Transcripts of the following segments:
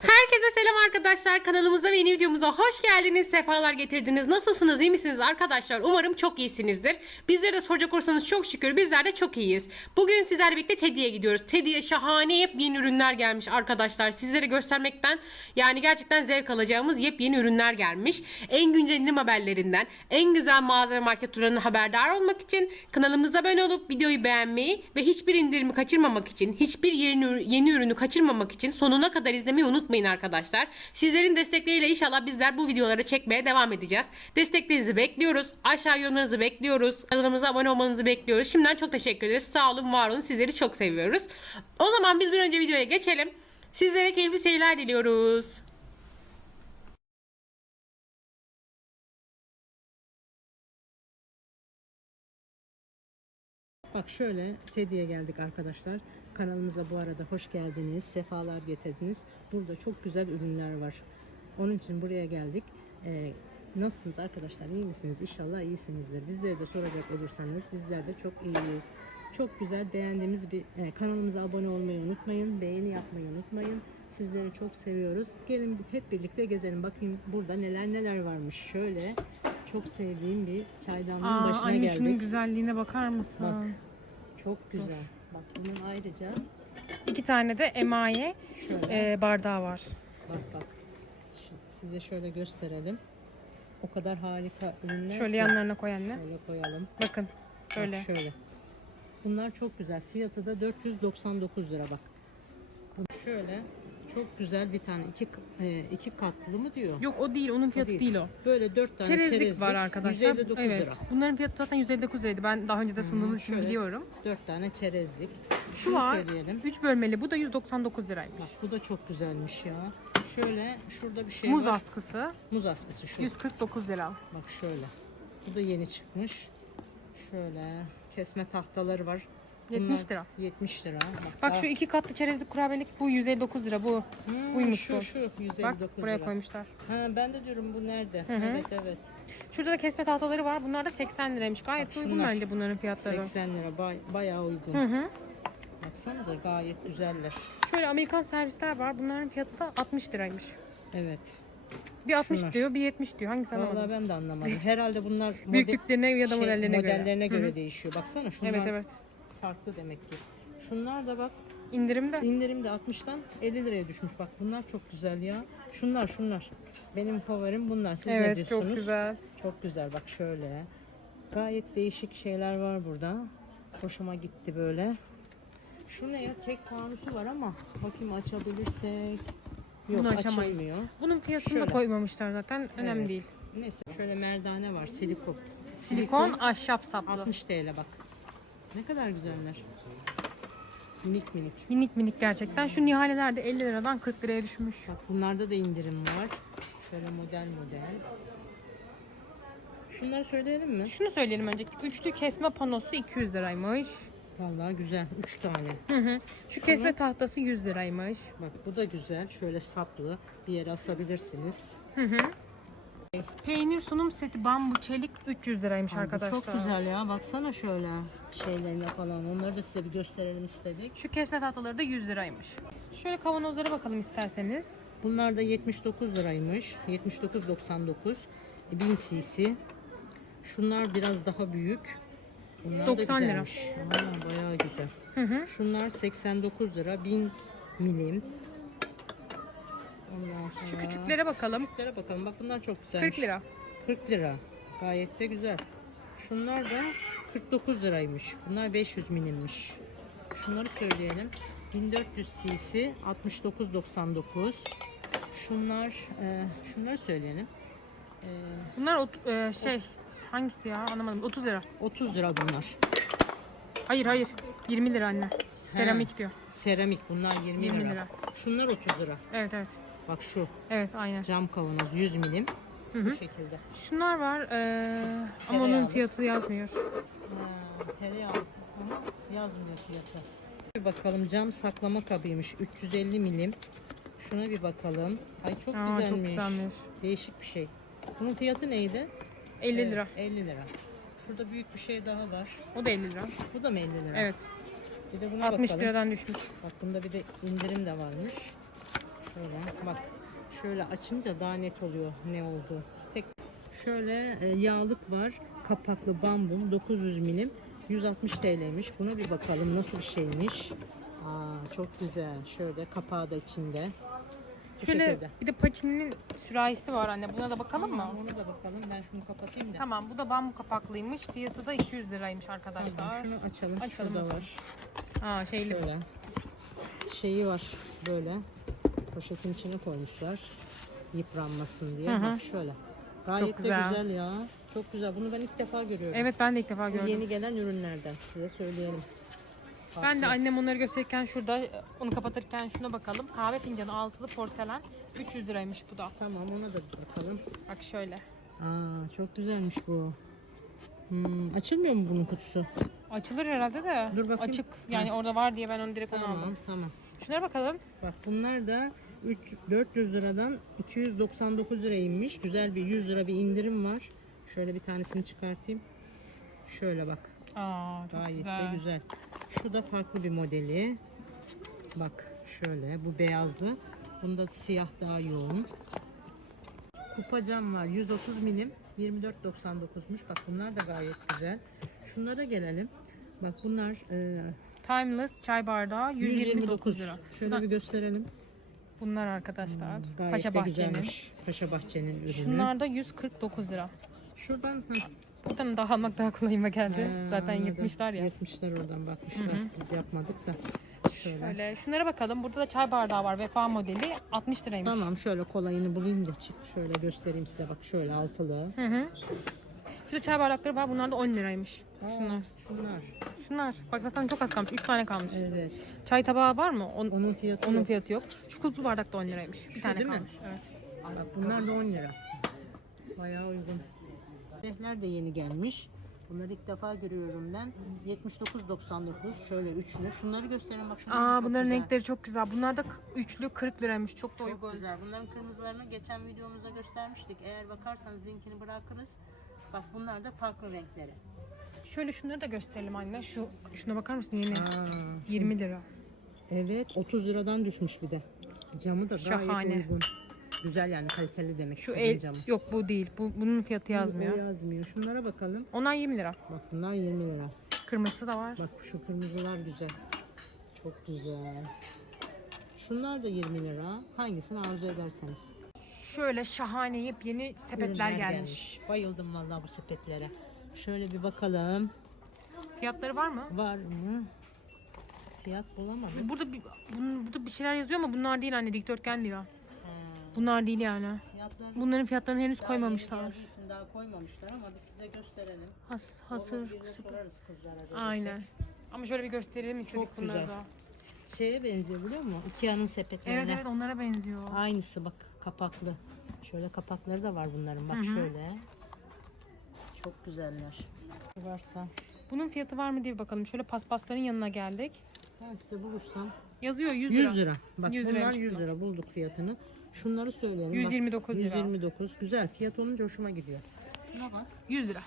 Hi. Herkese selam arkadaşlar. Kanalımıza ve yeni videomuza hoş geldiniz. Sefalar getirdiniz. Nasılsınız? iyi misiniz arkadaşlar? Umarım çok iyisinizdir. Bizlere de soracak olursanız çok şükür bizler de çok iyiyiz. Bugün sizlerle birlikte Teddy'ye gidiyoruz. Teddy'ye şahane yepyeni ürünler gelmiş arkadaşlar. Sizlere göstermekten yani gerçekten zevk alacağımız yepyeni ürünler gelmiş. En güncel indirim haberlerinden, en güzel mağaza ve market turlarından haberdar olmak için kanalımıza abone olup videoyu beğenmeyi ve hiçbir indirimi kaçırmamak için, hiçbir yeni, yeni ürünü kaçırmamak için sonuna kadar izlemeyi unutmayın arkadaşlar. Sizlerin destekleriyle inşallah bizler bu videoları çekmeye devam edeceğiz. Desteklerinizi bekliyoruz. Aşağı yorumlarınızı bekliyoruz. Kanalımıza abone olmanızı bekliyoruz. Şimdiden çok teşekkür ederiz. Sağ olun, var olun. Sizleri çok seviyoruz. O zaman biz bir önce videoya geçelim. Sizlere keyifli seyirler diliyoruz. Bak şöyle Teddy'ye geldik arkadaşlar. Kanalımıza bu arada hoş geldiniz. Sefalar getirdiniz. Burada çok güzel ürünler var. Onun için buraya geldik. Ee, nasılsınız arkadaşlar? İyi misiniz? İnşallah iyisinizdir. Bizleri de soracak olursanız bizler de çok iyiyiz. Çok güzel beğendiğimiz bir e, kanalımıza abone olmayı unutmayın. Beğeni yapmayı unutmayın. Sizleri çok seviyoruz. Gelin hep birlikte gezelim. Bakayım burada neler neler varmış. Şöyle çok sevdiğim bir çaydanlığın başına anne geldik. şunun güzelliğine bakar mısın? Bak. Çok güzel. Bak bunun ayrıca İki tane de emaye şöyle e, bardağı var. bak bak. Şu- size şöyle gösterelim. O kadar harika ürünler. Şöyle ki. yanlarına koy anne. Şöyle koyalım. Bakın. Bak Şöyle. şöyle. Bunlar çok güzel. Fiyatı da 499 lira bak. Bu şöyle çok güzel bir tane iki e, iki katlı mı diyor? Yok o değil. Onun fiyatı değil. değil, o. Böyle dört tane Çerezlik, çerezlik, var arkadaşlar. 159 evet. lira. Bunların fiyatı zaten 159 liraydı. Ben daha önce de sunduğumuz için biliyorum. Dört tane çerezlik. Şu Şunu var. Söyleyelim. 3 bölmeli. Bu da 199 liraymış. Bak bu da çok güzelmiş ya. Şöyle şurada bir şey Muz var. askısı Muz askısı şu. 149 lira. Bak şöyle. Bu da yeni çıkmış. Şöyle kesme tahtaları var. 70 lira. 70 lira. Bak, Bak daha- şu iki katlı çerezlik kurabelik bu 159 lira bu. Hmm, buymuş şu. Şu 159 Bak buraya lira. koymuşlar. Ha, ben de diyorum bu nerede? hı. Evet evet. Şurada da kesme tahtaları var. Bunlar da 80 liraymış. Gayet Bak uygun şunlar bence bunların fiyatları. 80 lira bay, bayağı uygun. Hı hı. Baksanıza gayet güzeller. Şöyle Amerikan servisler var. Bunların fiyatı da 60 liraymış. Evet. Bir 60 Şunlar. diyor, bir 70 diyor. Hangisi anlamadım. Vallahi ben de anlamadım. Herhalde bunlar Büyüklüklerine ya da şey, modellerine, modellerine göre. göre, Hı hı. değişiyor. Baksana şunlar Evet evet. Farklı demek ki. Şunlar da bak İndirimde. İndirimde 60'tan 50 liraya düşmüş. Bak bunlar çok güzel ya. Şunlar şunlar. Benim favorim bunlar. Siz ne evet diyorsunuz? çok güzel. Çok güzel bak şöyle. Gayet değişik şeyler var burada. Hoşuma gitti böyle. Şu ne ya? Kek fanusu var ama bakayım açabilirsek. Yok Bunu açamayız. açılmıyor. Bunun fiyatını Şöyle. da koymamışlar zaten. Önemli Evet. değil. Neyse şöyle merdane var. Silikon. Silikon ahşap saplı. 60 TL bak. Ne kadar güzeller. Minik minik. Minik minik gerçekten. Şu nihaleler de 50 liradan 40 liraya düşmüş. Bak bunlarda da indirim var. Şöyle model model. Şunları söyleyelim mi? Şunu söyleyelim öncelikle. Üçlü kesme panosu 200 liraymış. Vallahi güzel. 3 tane. Hı hı. Şu kesme tahtası 100 liraymış. Bak bu da güzel. Şöyle saplı. Bir yere asabilirsiniz. Hı hı. Peynir sunum seti bambu çelik 300 liraymış Ay, bu arkadaşlar. çok güzel ya. Baksana şöyle şeylerine falan. Onları da size bir gösterelim istedik. Şu kesme tahtaları da 100 liraymış. Şöyle kavanozlara bakalım isterseniz. Bunlar da 79 liraymış. 79.99. 1000 cc. Şunlar biraz daha büyük. Bunlar 90 da lira. güzelmiş. Aa, bayağı güzel. Hı hı. Şunlar 89 lira 1000 milim. Ondan sonra Şu küçüklere bakalım. küçüklere bakalım. Bak bunlar çok güzelmiş. 40 lira. 40 lira. Gayet de güzel. Şunlar da 49 liraymış. Bunlar 500 milimmiş. Şunları söyleyelim. 1400 cc 69.99. Şunlar e, şunları söyleyelim. E, Bunlar ot- e, şey hangisi ya anlamadım. 30 lira. 30 lira bunlar. Hayır hayır. 20 lira anne. Seramik diyor. Seramik bunlar 20, 20 lira. lira. Şunlar 30 lira. Evet evet. Bak şu Evet aynen. cam kavanoz 100 milim. Hı Bu hı. şekilde. Şunlar var e, ama onun Tereyağlı. fiyatı yazmıyor. Ha, tereyağı ama yazmıyor fiyatı. Bir bakalım cam saklama kabıymış 350 milim. Şuna bir bakalım. Ay çok Aa, çok güzelmiş. güzelmiş. Değişik bir şey. Bunun fiyatı neydi? 50 lira. Ee, 50 lira. Şurada büyük bir şey daha var. O da 50 lira. Bu da mı 50 lira? Evet. Bir de buna 60 bakalım. liradan düşmüş. Bak bunda bir de indirim de varmış. Şöyle bak. Şöyle açınca daha net oluyor ne olduğu. Tek şöyle e, yağlık var. Kapaklı bambum 900 milim. 160 TL'ymiş. Buna bir bakalım nasıl bir şeymiş. Aa çok güzel. Şöyle kapağı da içinde. Bu Şöyle şekilde. bir de paçinin sürahisi var anne. Buna da bakalım mı? Tamam, Ona da bakalım. Ben şunu kapatayım da. Tamam bu da bambu kapaklıymış. Fiyatı da 200 liraymış Tamam, arkadaşlar. şunu açalım. Açalım Şurada var. Aa şeyli. Şöyle. Şeyi var böyle. Poşetin içine koymuşlar. Yıpranmasın diye. Hı hı. Bak şöyle. Gayet Çok de güzel. güzel ya. Çok güzel. Bunu ben ilk defa görüyorum. Evet ben de ilk defa Bu gördüm. yeni gelen ürünlerden size söyleyelim. Ben de Farklı. annem onları gösterirken şurada onu kapatırken şuna bakalım. Kahve fincanı altılı porselen 300 liraymış bu da. Tamam ona da bir bakalım. Bak şöyle. Aa çok güzelmiş bu. Hmm, açılmıyor mu bunun kutusu? Açılır herhalde de. Dur bakayım. Açık. Yani orada var diye ben onu direkt onu Tamam aldım. tamam. Şunlara bakalım. Bak bunlar da 3 400 liradan 299 liraya inmiş. Güzel bir 100 lira bir indirim var. Şöyle bir tanesini çıkartayım. Şöyle bak. Aa çok Gayet güzel. de güzel. Şu da farklı bir modeli. Bak şöyle bu beyazlı. Bunda siyah daha yoğun. Kupa cam var 130 milim 24.99'muş. Bak bunlar da gayet güzel. Şunlara gelelim. Bak bunlar e, Timeless çay bardağı 129 lira. Şöyle bir gösterelim. Bunlar arkadaşlar. Hmm, Gayet Paşa de Bahçe'nin. güzelmiş. Paşa Bahçe'nin ürünü. Şunlar da 149 lira. Şuradan hı. Buradan daha almak daha kolayıma geldi. Ha, Zaten anladım. yırtmışlar ya. Yırtmışlar oradan bakmışlar. Biz yapmadık da. Şöyle. Şöyle şunlara bakalım. Burada da çay bardağı var. Vefa modeli 60 liraymış. Tamam şöyle kolayını bulayım da çık. Şöyle göstereyim size bak şöyle altılı. Hı hı. Şurada çay bardakları var. Bunlar da 10 liraymış. Şunlar. Şunlar. Şunlar. Bak zaten çok az kalmış. 3 tane kalmış. Evet. Çay tabağı var mı? On- Onun fiyatı onun yok. fiyatı yok. Şu kulplu bardak da 10 liraymış. Bir Şu tane değil mi? kalmış. Evet. Bak bunlar da 10 lira. Bayağı uygun. Kadehler de yeni gelmiş. Bunları ilk defa görüyorum ben. 79.99 şöyle üçlü. Şunları gösterin bak şunlar Aa çok bunların güzel. renkleri çok güzel. Bunlar da üçlü 40 liraymış. Çok da Çok uygun. güzel. Bunların kırmızılarını geçen videomuzda göstermiştik. Eğer bakarsanız linkini bırakırız. Bak bunlar da farklı renkleri. Şöyle şunları da gösterelim anne. Şu şuna bakar mısın yeni? Aa, 20 lira. evet 30 liradan düşmüş bir de. Camı da gayet Şahane. uygun. Güzel yani kaliteli demek Şu istediğim el camı. yok bu değil. Bu bunun fiyatı yazmıyor. yazmıyor. Şunlara bakalım. Onlar 20 lira. Bak bunlar 20 lira. Kırmızısı da var. Bak şu kırmızılar güzel. Çok güzel. Şunlar da 20 lira. Hangisini arzu ederseniz. Şöyle şahane yepyeni sepetler Ürünler gelmiş. Bayıldım vallahi bu sepetlere. Şöyle bir bakalım. Fiyatları var mı? Var mı? Fiyat bulamadım. Burada bir, bunun, burada bir şeyler yazıyor ama bunlar değil anne dikdörtgen diyor. Bunlar değil yani. Fiyatlar Bunların fiyatlarını henüz daha koymamışlar. yeni geldiği için daha koymamışlar ama biz size gösterelim. Has, Hazır. hasır. Birine sorarız kızlara. gelirse. Aynen. Ama şöyle bir gösterelim istedik Çok bunları güzel. da. Şeye benziyor biliyor musun? Ikea'nın sepetlerine. Evet evet onlara benziyor. Aynısı bak kapaklı. Şöyle kapakları da var bunların bak şöyle. Çok güzeller. Varsa Bunun fiyatı var mı diye bakalım. Şöyle paspasların yanına geldik. ben size bulursam Yazıyor 100 100 lira. lira. Bak 100 bunlar liraymış 100 bunlar. lira bulduk fiyatını. Şunları söyleyelim. 129 bak, lira. 129. Güzel. Fiyat olunca hoşuma gidiyor. Şuna bak. 100 lira.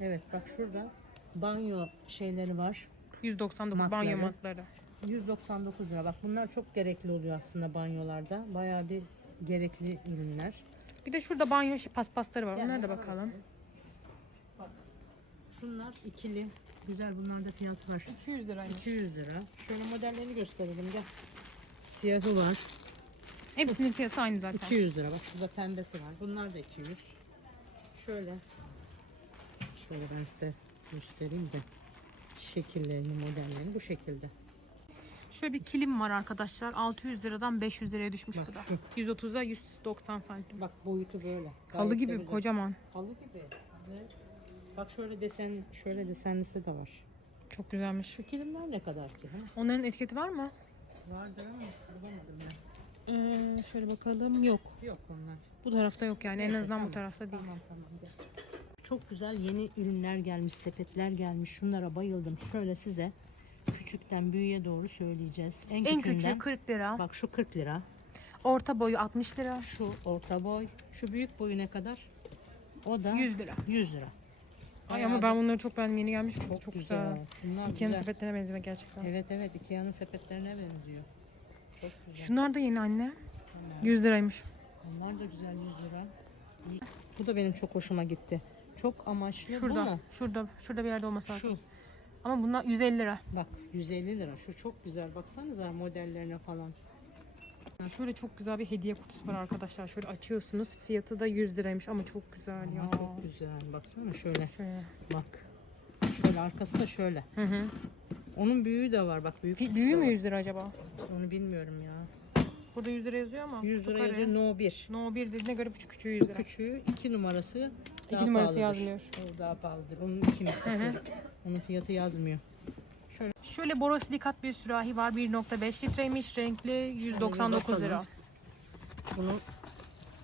Evet bak şurada banyo şeyleri var. 199 Matları. banyo matları. 199 lira. Bak bunlar çok gerekli oluyor aslında banyolarda. Bayağı bir gerekli ürünler. Bir de şurada banyo şey, paspasları var. Gel, Onlara da bakalım. Şunlar ikili. Güzel bunlarda fiyat var. 200 liraymış. 200 lira. Şöyle modellerini gösterelim gel. Siyahı var. Hepsinin fiyatı aynı zaten. 200 lira. Bak şurada pembesi var. Bunlar da 200. Şöyle. Şöyle ben size göstereyim de. Şekillerini, modellerini bu şekilde. Şöyle bir kilim var arkadaşlar. 600 liradan 500 liraya düşmüş Bak bu da. şu. 130'a 190 santim. Bak boyutu böyle. Halı de gibi güzel. kocaman. Halı gibi. Evet. Bak şöyle desen, şöyle desenlisi de var. Çok güzelmiş. Şu kilimler ne kadar ki? Ha? Onların etiketi var mı? Vardır ama bulamadım ben. Ee, şöyle bakalım. Yok. Yok onlar. Bu tarafta yok yani. En azından bu tarafta değil. Tamam tamam gel. Çok güzel yeni ürünler gelmiş, sepetler gelmiş. Şunlara bayıldım. Şöyle size küçükten büyüğe doğru söyleyeceğiz. En, En küçüğünden, küçüğü 40 lira. Bak şu 40 lira. Orta boyu 60 lira. Şu orta boy. Şu büyük boyu ne kadar? O da 100 lira. 100 lira. Ay ama ben bunları çok beğendim. Yeni gelmiş. çok, Çok, güzel. güzel. Bunlar Ikea'nın güzel. sepetlerine benziyor gerçekten. Evet evet Ikea'nın sepetlerine benziyor. Çok güzel. Şunlar da yeni anne. Tamam. 100 liraymış. Onlar da güzel 100 lira. İyi. Bu da benim çok hoşuma gitti. Çok amaçlı bu Şurada. mu? Şurada. Şurada bir yerde olması lazım. Şu. Ama bunlar 150 lira. Bak 150 lira. Şu çok güzel. Baksanıza modellerine falan. Şöyle çok güzel bir hediye kutusu var arkadaşlar. Şöyle açıyorsunuz. Fiyatı da 100 liraymış ama çok güzel ya. Çok güzel. Baksana şöyle. Şöyle. Bak. Şöyle arkası da şöyle. Hı hı. Onun büyüğü de var. Bak büyük. kutusu Büyüğü mü var. 100 lira acaba? Onu bilmiyorum ya. Burada 100 lira yazıyor ama. 100 lira yazıyor No 1. No 1 dediğine göre bu küçüğü 100 lira. Küçüğü 2 numarası daha İki numarası pahalıdır. yazmıyor. O daha pahalıdır. Onun iki mislisi. Onun fiyatı yazmıyor. Şöyle. Şöyle borosilikat bir sürahi var. 1.5 litreymiş. Renkli 199 bakalım. lira. Bunu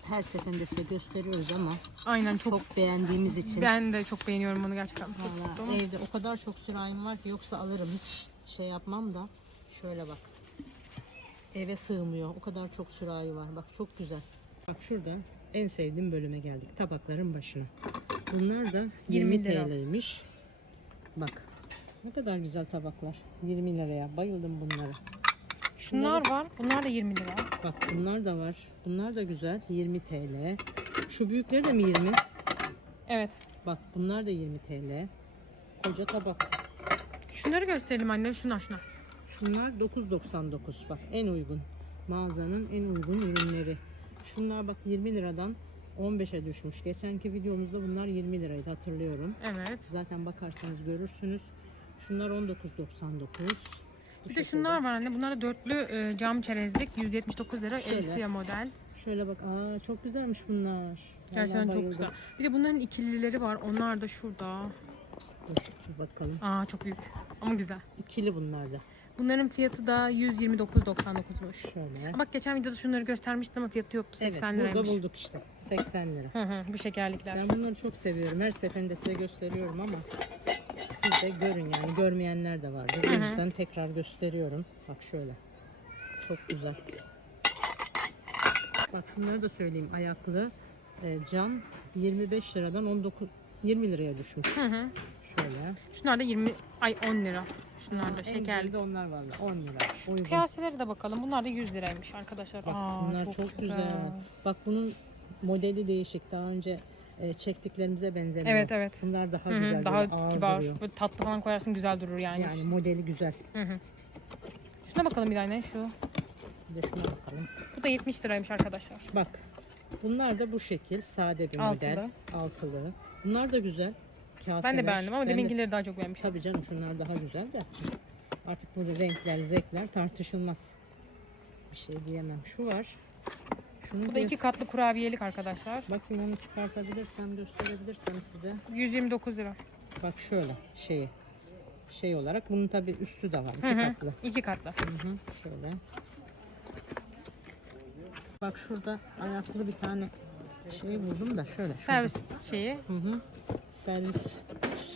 her seferinde size gösteriyoruz ama Aynen çok, çok, beğendiğimiz için. ben de çok beğeniyorum bunu gerçekten. Tuttum. evde o kadar çok sürahim var ki yoksa alırım hiç şey yapmam da. Şöyle bak. Eve sığmıyor. O kadar çok sürahi var. Bak çok güzel. Bak şurada en sevdiğim bölüme geldik. Tabakların başına. Bunlar da 20, 20 lira. TL'ymiş. Bak. Ne kadar güzel tabaklar. 20 liraya. Bayıldım bunlara. Şunlar var. Bunlar da 20 lira. Bak bunlar da var. Bunlar da güzel. 20 TL. Şu büyükleri de mi 20? Evet. Bak bunlar da 20 TL. Koca tabak. Şunları gösterelim anne. Şunlar şunlar. Şunlar 9.99. Bak en uygun. Mağazanın en uygun ürünleri. Şunlar bak 20 liradan 15'e düşmüş. Geçenki videomuzda bunlar 20 liraydı hatırlıyorum. Evet. Zaten bakarsanız görürsünüz. Şunlar 19.99. Bu Bir de şunlar var anne. Bunlar da dörtlü e, cam çerezlik. 179 lira. Şöyle. Elsia model. Şöyle bak. Aa çok güzelmiş bunlar. Gerçekten Vallahi çok bayıldım. güzel. Bir de bunların ikilileri var. Onlar da şurada. Dur, dur bakalım. Aa çok büyük. Ama güzel. İkili bunlar da. Bunların fiyatı da 129.99'muş. Şöyle. Bak geçen videoda şunları göstermiştim ama fiyatı yoktu. 80 evet, liraymış. burada bulduk işte. 80 lira. Hı hı, bu şekerlikler. Ben bunları çok seviyorum. Her seferinde size gösteriyorum ama siz de görün yani. Görmeyenler de vardır. O yüzden tekrar gösteriyorum. Bak şöyle. Çok güzel. Bak şunları da söyleyeyim. Ayaklı e, cam 25 liradan 19 20 liraya düşmüş. Hı hı. Şöyle. Şunlar da 20 ay 10 lira. Şunlar da En güzeli şekerli. de onlar var. 10 lira. Uygun. Kaselere de bakalım. Bunlar da 100 liraymış arkadaşlar. Bak Aa, bunlar çok, güzel. Bak bunun modeli değişik. Daha önce e, çektiklerimize benzemiyor. Evet evet. Bunlar daha Hı hı, güzel. daha ağır kibar. duruyor. Böyle tatlı falan koyarsın güzel durur yani. Yani modeli güzel. Hı hı. Şuna bakalım bir tane şu. Bir de şuna bakalım. Bu da 70 liraymış arkadaşlar. Bak. Bunlar da bu şekil. Sade bir Altılı. model. Altılı. Bunlar da güzel. Kaseler. Ben de beğendim ama Ben de- deminkileri daha çok beğenmiştim. Tabii canım şunlar daha güzel de. Artık burada renkler, zevkler tartışılmaz. Bir şey diyemem. Şu var. Şunu Bu da iki katlı kurabiyelik arkadaşlar. Bakayım onu çıkartabilirsem, gösterebilirsem size. 129 lira. Bak şöyle şeyi. Şey olarak bunun tabii üstü de var. iki Hı hı. katlı. İki katlı. Hı hı, şöyle. Bak şurada ayaklı bir tane şey buldum da şöyle. şurada. Servis şeyi. Hı hı. Servis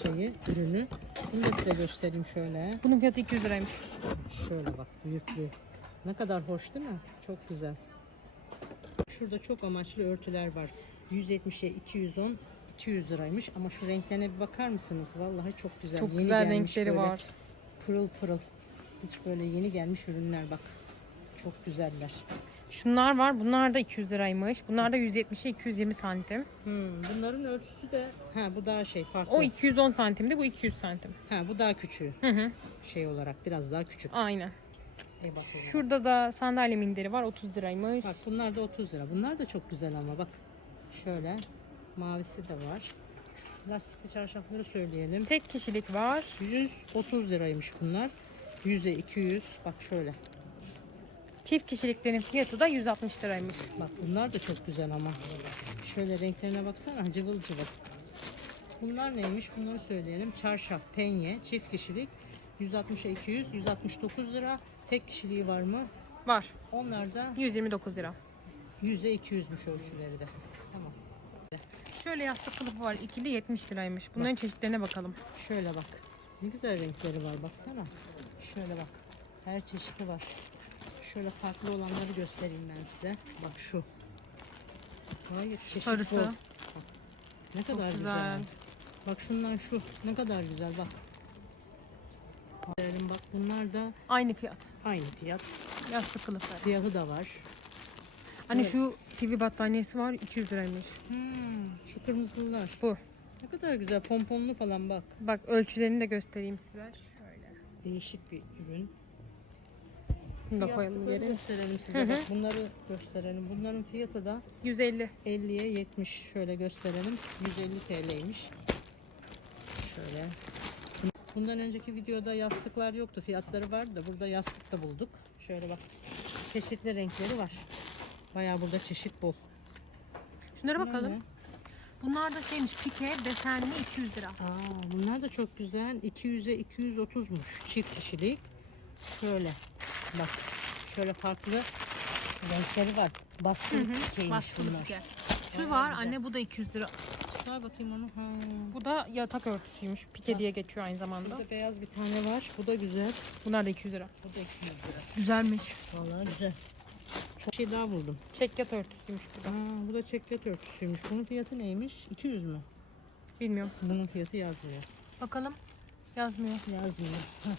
şeyi, ürünü. Bunu da size göstereyim şöyle. Bunun fiyatı 200 liraymış. Şöyle bak büyüklüğü. Ne kadar hoş değil mi? Çok güzel. Şurada çok amaçlı örtüler var. 170'e 210 200 liraymış ama şu renklerine bir bakar mısınız? Vallahi çok güzel. Çok Yeni güzel renkleri böyle. var. Pırıl pırıl. Hiç böyle yeni gelmiş ürünler bak. Çok güzeller. Şunlar var. Bunlar da 200 liraymış. Bunlar da 170'e 220 santim. Hmm, bunların ölçüsü de ha bu daha şey farklı. O 210 santimdi. Bu 200 santim. Ha bu daha küçüğü Hı hı. şey olarak biraz daha küçük. Aynen. Ey bak. Şurada da sandalye minderi var. 30 liraymış. Bak bunlar da 30 lira. Bunlar da çok güzel ama bak. Şöyle mavisi de var. Lastikli çarşafları söyleyelim. Tek kişilik var. 130 liraymış bunlar. 100'e 200. Bak şöyle. Çift kişiliklerin fiyatı da 160 liraymış. Bak bunlar da çok güzel ama. Şöyle renklerine baksana cıvıl cıvıl. Bunlar neymiş? Bunları söyleyelim. Çarşaf, penye, çift kişilik 160'a 200, 169 lira. Tek kişiliği var mı? Var. Onlar da 129 lira. 100'e 200'müş ölçüleri de. Tamam. Şöyle yastık kılıfı var. İkili 70 liraymış. Bunların çeşitlerine bakalım. Şöyle bak. Ne güzel renkleri var baksana. Şöyle bak. Her çeşidi var. Şöyle farklı olanları göstereyim ben size. Bak şu. Hayır çeşit Sarısı. bol. Bak, Ne kadar güzel. güzel. Bak şundan şu. Ne kadar güzel bak. Bunlar da Aynı fiyat. aynı fiyat. Yastık kılıfları. Siyahı da var. Anne Evet. şu TV battaniyesi var 200 liraymış. Şu kırmızılar. Bu. Ne kadar güzel pomponlu falan bak. Bak ölçülerini de göstereyim size. Şöyle. Değişik bir ürün. Bunu da koyalım yastıkları geri. gösterelim size. Hı hı. Bak bunları gösterelim. Bunların fiyatı da 150. 50'ye 70 şöyle gösterelim. 150 TL'ymiş. Şöyle. Bundan önceki videoda yastıklar yoktu. Fiyatları vardı da burada yastık da bulduk. Şöyle bak. Çeşitli renkleri var. Bayağı burada çeşit bol. Şunlara Bunlar bakalım. ne? Bunlar da şeymiş pike desenli 200 lira. Aa, bunlar da çok güzel. 200'e 230'muş. Çift kişilik. Şöyle. Bak. Şöyle farklı renkleri var. Baskın şeymiş Baskılı bunlar. pike. Şu var güzel. anne bu da 200 lira. Ver bakayım onu. Ha. Bu da yatak örtüsüymüş. Pike diye geçiyor aynı zamanda. Burada beyaz bir tane var. Bu da güzel. Bunlar da 200 lira. Bu da 200 lira. Güzelmiş. Vallahi güzel. Çok şey daha buldum. Çekyat örtüsüymüş bu da. Aa, bu da çekyat örtüsüymüş. Bunun fiyatı neymiş? 200 mü? Bilmiyorum. Bunun fiyatı yazmıyor. Bakalım. Yazmıyor. Yazmıyor. Heh.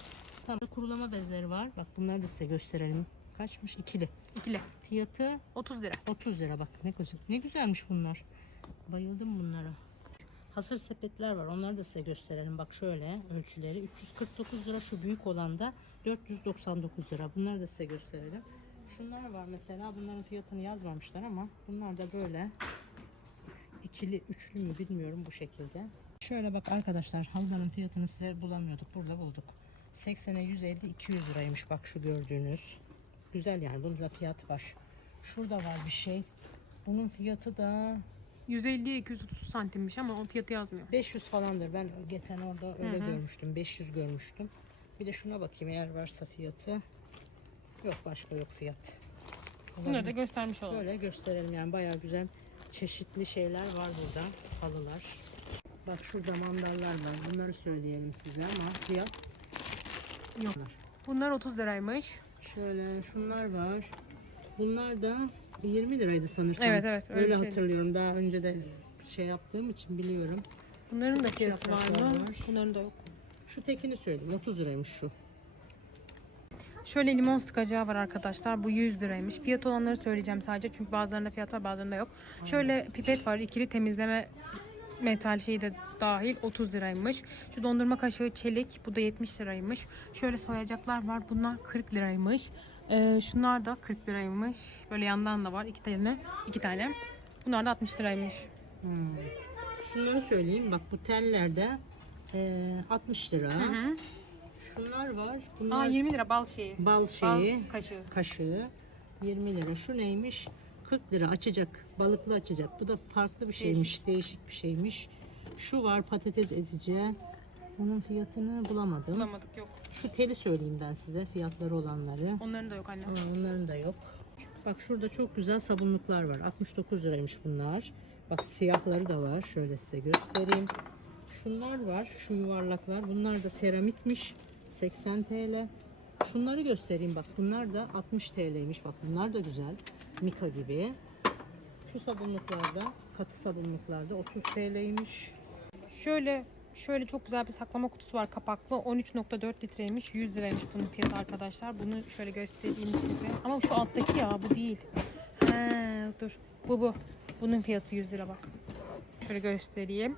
Tamam. Kurulama bezleri var. Bak bunları da size gösterelim. Kaçmış? İkili. İkili. Fiyatı 30 lira. 30 lira. Bak ne güzel. Ne güzelmiş bunlar. Bayıldım bunlara. Hazır sepetler var. Onları da size gösterelim. Bak şöyle ölçüleri. 349 lira. Şu büyük olan da 499 lira. Bunları da size gösterelim. Şunlar var mesela. Bunların fiyatını yazmamışlar ama bunlar da böyle ikili, üçlü mü bilmiyorum bu şekilde. Şöyle bak arkadaşlar halvanın fiyatını size bulamıyorduk. Burada bulduk. 80'e 150 200 liraymış bak şu gördüğünüz. Güzel yani bunun da fiyatı var. Şurada var bir şey. Bunun fiyatı da 150'ye 230 santimmiş ama o fiyatı yazmıyor. 500 falandır. Ben geçen orada öyle Hı hı. görmüştüm. 500 görmüştüm. Bir de şuna bakayım eğer varsa fiyatı. Yok başka yok fiyat. Bunları da göstermiş olalım. Böyle gösterelim yani bayağı güzel çeşitli şeyler var burada. Halılar. Bak şurada mandallar var. Bunları söyleyelim size ama fiyat Yok. Bunlar 30 liraymış. Şöyle şunlar var. Bunlar da 20 liraydı sanırsam. Evet, evet, öyle Öyle şeydi. hatırlıyorum. Daha önce de şey yaptığım için biliyorum. Bunların da fiyatı var mı? var. Bunların da yok. Şu tekini söyleyeyim. 30 liraymış şu. Şöyle limon sıkacağı var arkadaşlar. Bu 100 liraymış. Fiyat olanları söyleyeceğim sadece. Çünkü bazılarında fiyat var bazılarında yok. Şöyle pipet var. ikili temizleme metal şeyi de dahil 30 liraymış. Şu dondurma kaşığı çelik. Bu da 70 liraymış. Şöyle soyacaklar var. Bunlar 40 liraymış. Ee, şunlar da 40 liraymış. Böyle yandan da var. iki tane. iki tane. Bunlar da 60 liraymış. Hmm. Şunları söyleyeyim. Bak bu tellerde e, 60 lira. Hı. Şunlar var. Bunlar Aa 20 lira bal şeyi. bal şeyi, Bal kaşığı. kaşığı 20 lira. Şu neymiş? 40 lira açacak. Balıklı açacak. Bu da farklı bir şeymiş. Değişik, bir şeymiş. Şu var patates ezici. Bunun fiyatını bulamadım. Bulamadık yok. Şu teli söyleyeyim ben size fiyatları olanları. Onların da yok anne. Aa, Onların da yok. Bak şurada çok güzel sabunluklar var. 69 liraymış bunlar. Bak siyahları da var. Şöyle size göstereyim. Şunlar var. Şu yuvarlaklar. Bunlar da seramikmiş. 80 TL. Şunları göstereyim bak. Bunlar da 60 TL'ymiş. Bak bunlar da güzel. Mika gibi. Şu sabunluklarda, katı sabunluklarda 30 TL'ymiş. Şöyle şöyle çok güzel bir saklama kutusu var kapaklı. 13.4 litreymiş. 100 liraymış bunun fiyatı arkadaşlar. Bunu şöyle göstereyim size. Ama şu alttaki ya bu değil. He, dur. Bu bu. Bunun fiyatı 100 lira bak. Şöyle göstereyim.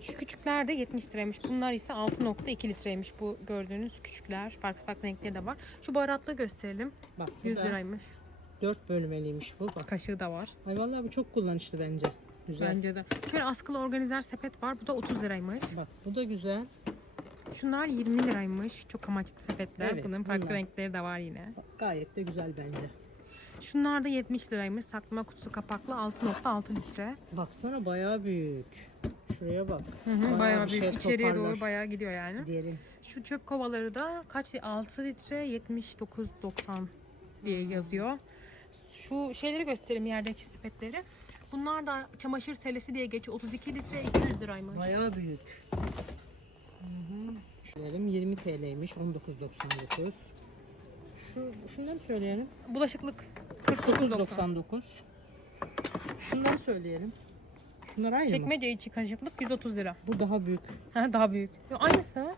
Şu küçükler de 70 liraymış. Bunlar ise 6.2 litreymiş bu gördüğünüz küçükler. Farklı farklı renkleri de var. Şu baharatlı gösterelim. Bak bu 100 da liraymış. 4 bölmeliymiş bu. Bak. Kaşığı da var. Ay vallahi bu çok kullanışlı bence. Güzel. Bence de. Şöyle askılı organizer sepet var. Bu da 30 liraymış. Bak bu da güzel. Şunlar 20 liraymış. Çok amaçlı sepetler. Evet, Bunun farklı bunlar. renkleri de var yine. Bak, gayet de güzel bence. Şunlar da 70 liraymış. Saklama kutusu kapaklı 6.6 litre. Baksana bayağı büyük. Şuraya bak. Hı hı, bayağı bir büyük. şey İçeriye toparlar. doğru bayağı gidiyor yani. Derin. Şu çöp kovaları da kaç 6 litre 79.90 diye yazıyor. Şu şeyleri göstereyim yerdeki sepetleri. Bunlar da çamaşır selesi diye geçiyor. 32 litre 200 liraymış. Bayağı büyük. Hı hı. Şunlarım 20 TL'ymiş. 19.99. Şu şunları söyleyelim. Bulaşıklık 49.90. 9.99. Şunları söyleyelim. Şunlar aynı mı? Çekmece içi kaşıklık 130 lira. Bu daha büyük. Ha, daha büyük. Yo, aynısı.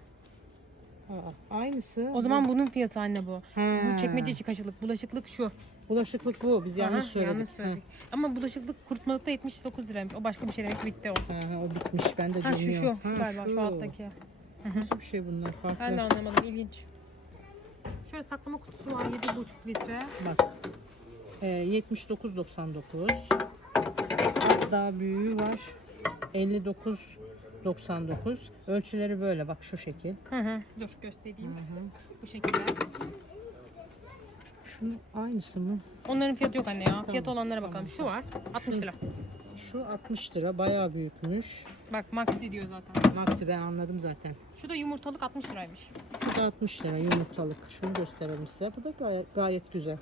Aa, aynısı. O zaman bunun fiyatı anne bu. Ha. Bu çekmece içi kaşılık. Bulaşıklık şu. bulaşıklık bu. Biz yanlış Aha, söyledik. Yanlış söyledik. Ama bulaşıklık kurutmalıkta 79 liraymış. O başka bir şey demek bitti o. Ha, ha, o bitmiş. Ben de Ha şu şu. bilmiyorum. Şu galiba şu alttaki. Nasıl bir şey bunlar farklı. Ben de anlamadım. ilginç. Şöyle saklama kutusu var 7,5 litre. Bak. Ee, 79.99. Az daha büyüğü var. 59.99. Ölçüleri böyle bak şu şekil. Hı hı. Dur göstereyim. Bu şekilde. Şunun aynısı mı? Onların fiyatı yok anne ya. Fiyatı olanlara bakalım. Şu var. 60 Şu- lira. Şu 60 lira bayağı büyükmüş. Bak maxi diyor zaten. Maxi ben anladım zaten. Şu da yumurtalık 60 liraymış. Şu da 60 lira yumurtalık. Şunu gösterelim size. Bu da gayet, gayet güzel.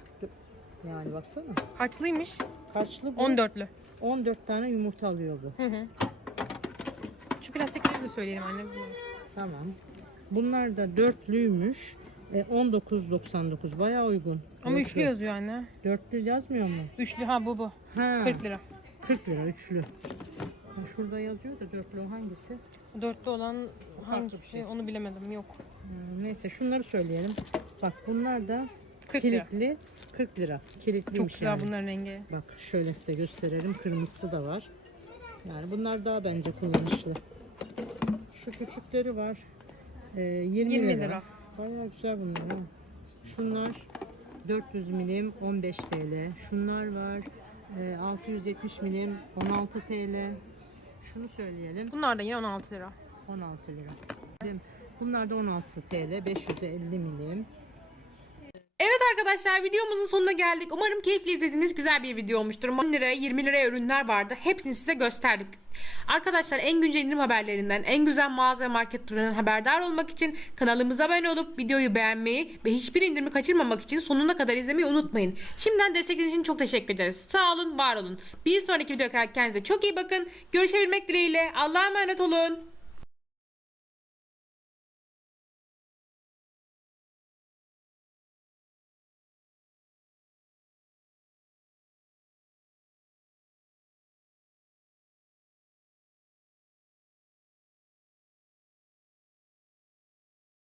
Yani baksana. Kaçlıymış? Kaçlı bu? 14'lü. 14 tane yumurta alıyor bu. Hı hı. Şu plastikleri de söyleyelim anne. Tamam. Bunlar da dörtlüymüş. E, 19.99 bayağı uygun. Ama Dörtlü. üçlü yazıyor anne. Dörtlü yazmıyor mu? Üçlü ha bu bu. Ha, 40 lira. 40 lira üçlü. Ha, şurada yazıyor da dörtlü o hangisi? Dörtlü olan hangisi şey. onu bilemedim. Yok. Hmm, neyse şunları söyleyelim. Bak bunlar da 40 lira. kilitli 40 lira. Kilitliymiş Çok güzel yani. bunların rengi. Bak şöyle size gösterelim. Kırmızısı da var. Yani bunlar daha bence kullanışlı. Şu küçükleri var. Ee, 20, 20 lira. lira. Bayağı güzel bunlar. Ha. Şunlar 400 milim 15 TL. Şunlar var. Ee, 670 milim 16 TL. Şunu söyleyelim. Bunlar da yine 16 lira. 16 lira. Bunlar da 16 TL. 550 milim. Evet arkadaşlar videomuzun sonuna geldik. Umarım keyifli izlediğiniz güzel bir video olmuştur. 10 liraya 20 liraya ürünler vardı. Hepsini size gösterdik. Arkadaşlar en güncel indirim haberlerinden, en güzel mağaza ve market turlarından haberdar olmak için kanalımıza abone olup videoyu beğenmeyi ve hiçbir indirimi kaçırmamak için sonuna kadar izlemeyi unutmayın. Şimdiden destekleriniz için çok teşekkür ederiz. Sağ olun, var olun. Bir sonraki videoda kendinize çok iyi bakın. Görüşebilmek dileğiyle. Allah'a emanet olun.